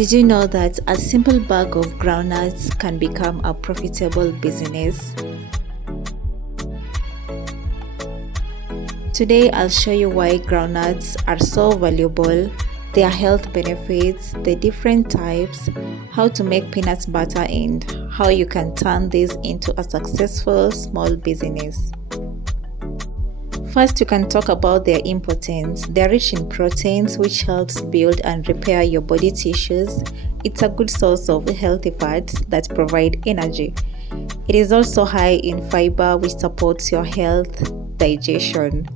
Did you know that a simple bag of groundnuts can become a profitable business? Today I'll show you why groundnuts are so valuable, their health benefits, the different types, how to make peanut butter, and how you can turn this into a successful small business. First, you can talk about their importance. They are rich in proteins, which helps build and repair your body tissues. It's a good source of healthy fats that provide energy. It is also high in fiber, which supports your health, digestion.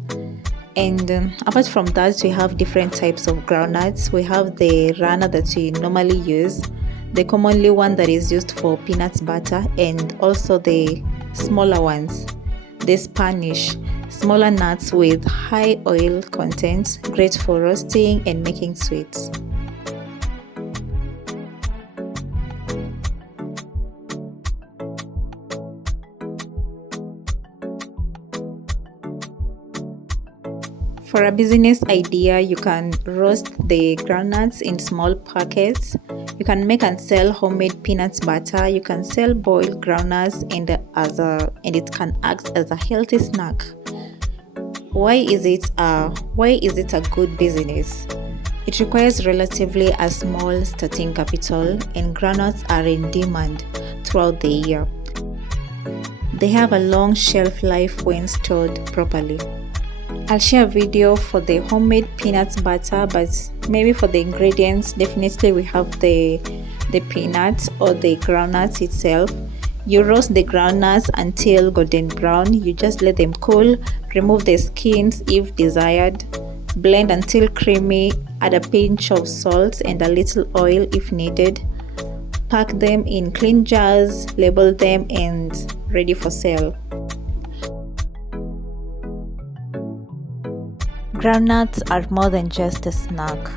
And apart from that, we have different types of groundnuts. We have the runner that we normally use, the commonly one that is used for peanut butter, and also the smaller ones, the Spanish. Smaller nuts with high oil content, great for roasting and making sweets. For a business idea, you can roast the groundnuts in small packets. You can make and sell homemade peanut butter. You can sell boiled groundnuts and it can act as a healthy snack. Why is it a good business? It requires relatively a small starting capital, and groundnuts are in demand throughout the year. They have a long shelf life when stored properly. I'll share a video for the homemade peanut butter, but maybe for the ingredients, definitely we have the peanuts or the groundnuts itself. You roast the groundnuts until golden brown. You just let them cool, remove the skins if desired, blend until creamy, add a pinch of salt and a little oil if needed. Pack them in clean jars, label them, and ready for sale. Groundnuts are more than just a snack.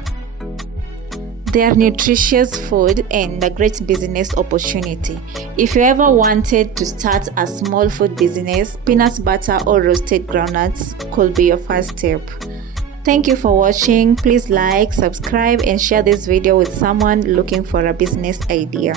They are nutritious food and a great business opportunity. If you ever wanted to start a small food business, peanut butter or roasted groundnuts could be your first step. Thank you for watching. Please like, subscribe, and share this video with someone looking for a business idea.